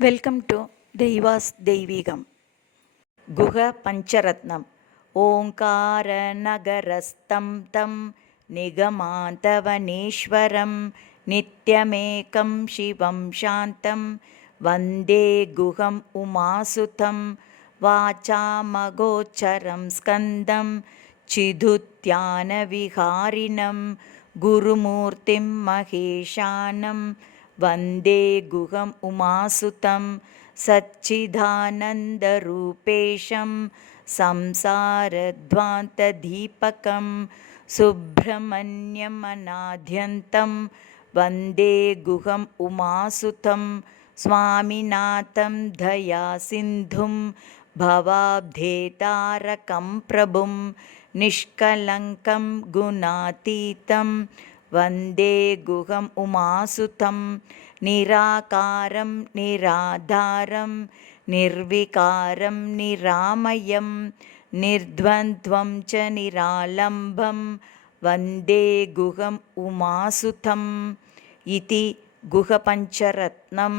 Welcome to దైవాస్ దైవీగం. గుహ పంచరత్నం. ఓంకారనగరస్థం తం నిగమాంతవనేశ్వరం నిత్యమేకం శివం శాంతం వందే గుహం ఉమాసుతం వాచామగోచరం స్కందం చిదుత్యానవిహారిణం గురుమూర్తిం మహేశానం వందే గుహం ఉమాసుతం సచ్చిదానందరూపేశం సంసారధ్వాంతదీపకం సుబ్రహ్మణ్యమనాద్యంతం వందే గుహం ఉమాసుతం స్వామినాథం దయాసింధుం భవాబ్ధేతారకం ప్రభుం నిష్కలంకం గుణాతీతం వందే గుహం ఉమాసుతం నిరాకారం నిరాధారం నిర్వికారం నిరామయం నిర్ద్వంద్వం చ నిరాలంబం వందే గుహం ఉమాసుతం. ఇది గుహపంచరత్నం.